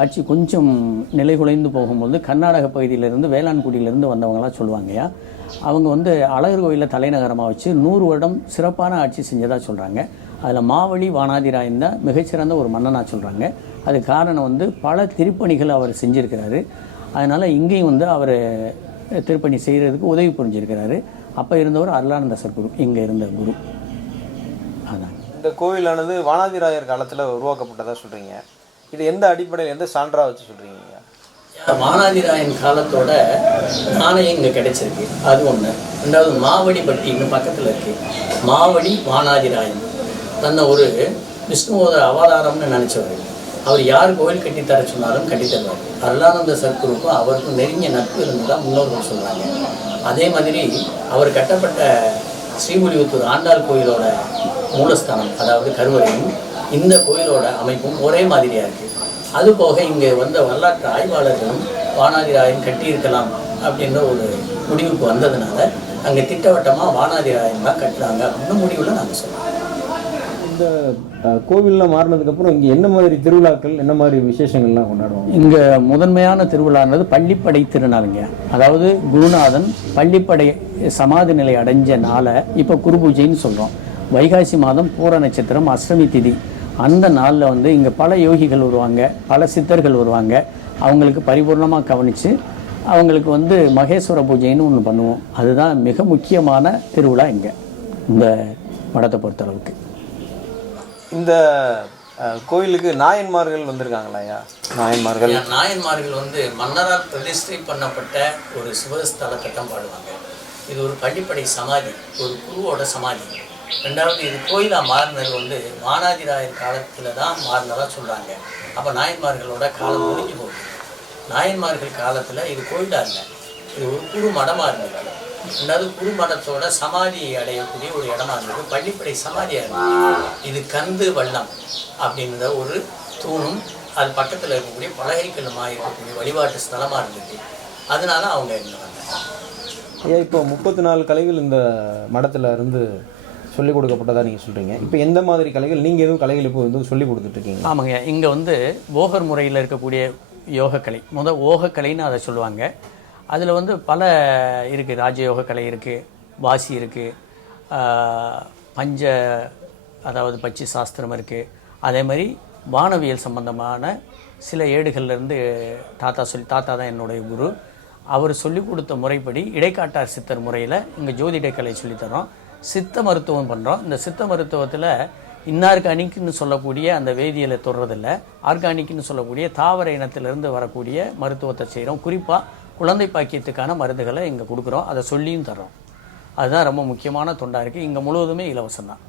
ஆட்சி கொஞ்சம் நிலைகுலைந்து போகும்போது கர்நாடக பகுதியிலிருந்து வேளாண்குடியிலிருந்து வந்தவங்களாம் சொல்லுவாங்கய்யா அவங்க வந்து அழகர் கோயிலில் தலைநகரமாக வச்சு நூறு வருடம் சிறப்பான ஆட்சி செஞ்சதாக சொல்கிறாங்க அதில் மாவழி வானாதிராயன் தான் மிகச்சிறந்த ஒரு மன்னனாக சொல்கிறாங்க அது காரணம் வந்து பல திருப்பணிகள் அவர் செஞ்சுருக்கிறாரு. அதனால் இங்கேயும் வந்து அவர் திருப்பணி செய்கிறதுக்கு உதவி புரிஞ்சிருக்கிறாரு. அப்போ இருந்தவர் அருளானந்த சர்க்குரு இங்கே இருந்த குரு. அதான். இந்த கோவிலானது வானாதிராயர் காலத்தில் உருவாக்கப்பட்டதாக சொல்கிறீங்க இது எந்த அடிப்படையில் எந்த சான்றாக வச்சு சொல்கிறீங்க வானாதிராயன் காலத்தோட நாணயம் இங்கே கிடைச்சிருக்கு. அது ஒன்று ரெண்டாவது மாவடிப்பட்டின்னு பக்கத்தில் இருக்கு. மாவடி வானாதிராயன் தன்னை ஒரு விஷ்ணுவோட அவதாரம்னு நினச்சவர். அவர் யார் கோவில் கட்டித்தர சொன்னாலும் கட்டித்தருவார் அருளானந்த சர்க்குருக்கும் அவருக்கும் நெருங்கிய நட்பு இருந்ததா முன்னோர்கள் சொல்கிறாங்க அதே மாதிரி அவர் கட்டப்பட்ட ஸ்ரீமுடிவுத்தூர் ஆண்டாள் கோயிலோட மூலஸ்தானம் அதாவது கருவறையும் இந்த கோயிலோட அமைப்பும் ஒரே மாதிரியாக இருக்குது அது போக இங்கே வந்த வரலாற்று ஆய்வாளர்களும் வானாதிராயன் கட்டியிருக்கலாம் அப்படின்ற ஒரு முடிவுக்கு வந்ததுனால அங்கே திட்டவட்டமாக வானாதிராயன் தான் கட்டுறாங்க அப்படின்னு முடிவில் நாங்கள் சொல்கிறோம் இந்த கோவிலில் மாறினதுக்கப்புறம் இங்கே என்ன மாதிரி திருவிழாக்கள் என்ன மாதிரி விசேஷங்கள்லாம் கொண்டாடுவாங்க? இங்கே முதன்மையான திருவிழான்றது பள்ளிப்படை திருநாளுங்க. அதாவது குருநாதன் பள்ளிப்படை சமாதி நிலை அடைஞ்ச நாளை இப்போ குரு பூஜைன்னு சொல்கிறோம் வைகாசி மாதம் பூர நட்சத்திரம் அஷ்டமி திதி. அந்த நாளில் வந்து இங்கே பல யோகிகள் வருவாங்க பல சித்தர்கள் வருவாங்க. அவங்களுக்கு பரிபூர்ணமாக கவனித்து அவங்களுக்கு வந்து மகேஸ்வர பூஜைன்னு ஒன்று பண்ணுவோம். அதுதான் மிக முக்கியமான திருவிழா இங்கே இந்த மடத்தை பொறுத்தளவுக்கு. இந்த கோயிலுக்கு நாயன்மார்கள் வந்திருக்காங்களா ஐயா? நாயன்மார்கள். நாயன்மார்கள் வந்து மன்னரால் பிரதிஷ்டை பண்ணப்பட்ட ஒரு சிவஸ்தல கட்டம் பாடுவாங்க இது ஒரு பள்ளிப்படை சமாதி ஒரு குருவோட சமாதி. ரெண்டாவது இது கோயிலாக மாறினது வந்து வானாதிராயர் காலத்தில் தான் மாறினதாக சொல்கிறாங்க அப்போ நாயன்மார்களோட காலம் முடிஞ்சு போகுது. நாயன்மார்கள் காலத்தில் இது கோயிலாக இல்லை. இது ஒரு குரு மடமாக இருந்தது. ரெண்டாவது குரு மடத்தோட சமாதி அடையக்கூடிய ஒரு இடமா இருந்தது. பள்ளிப்படை சமாதியாக இருந்தது. இது கந்து வள்ளம் அப்படின்ற ஒரு தூணும் அது பக்கத்தில் இருக்கக்கூடிய பலகைக்கல்லுமா இருக்கக்கூடிய வழிபாட்டு ஸ்தலமாக இருந்தது. அதனால அவங்க இருந்தாங்க வந்தாங்க. இப்போ முப்பத்தி நாலு கலைகள் இந்த மடத்தில் இருந்து சொல்லிக் கொடுக்கப்பட்டதாக நீங்கள் சொல்கிறீங்க இப்போ எந்த மாதிரி கலைகள் நீங்கள் எதுவும் கலைகள் இப்போ வந்து சொல்லிக் கொடுத்துட்ருக்கீங்க ஆமாங்க. இங்கே வந்து ஓகர் முறையில் இருக்கக்கூடிய யோகக்கலை முதல் ஓகக்கலைன்னு அதை சொல்லுவாங்க. அதில் வந்து பல இருக்குது ராஜயோக கலை இருக்குது வாசி இருக்குது பஞ்ச அதாவது பச்சி சாஸ்திரம் இருக்குது அதே மாதிரி வானவியல் சம்பந்தமான சில ஏடுகள்லேருந்து தாத்தா சொல்லி தாத்தா தான் என்னுடைய குரு. அவர் சொல்லிக் கொடுத்த முறைப்படி இடைக்காட்டார் சித்தர் முறையில் இங்கே ஜோதிட கலை சொல்லித்தரோம் சித்த மருத்துவம் பண்ணுறோம் இந்த சித்த மருத்துவத்தில் இன்னார்கானிக்னு சொல்லக்கூடிய அந்த வேதியியலை தொடுறதில்ல. ஆர்கானிக்னு சொல்லக்கூடிய தாவர இனத்திலிருந்து வரக்கூடிய மருத்துவத்தை செய்கிறோம் குறிப்பாக குழந்தை பாக்கியத்துக்கான மருந்துகளை இங்கே கொடுக்குறோம். அதை சொல்லியும் தர்றோம். அதுதான் ரொம்ப முக்கியமான தொண்டாக இருக்குது இங்கே முழுவதுமே இலவசம் தான்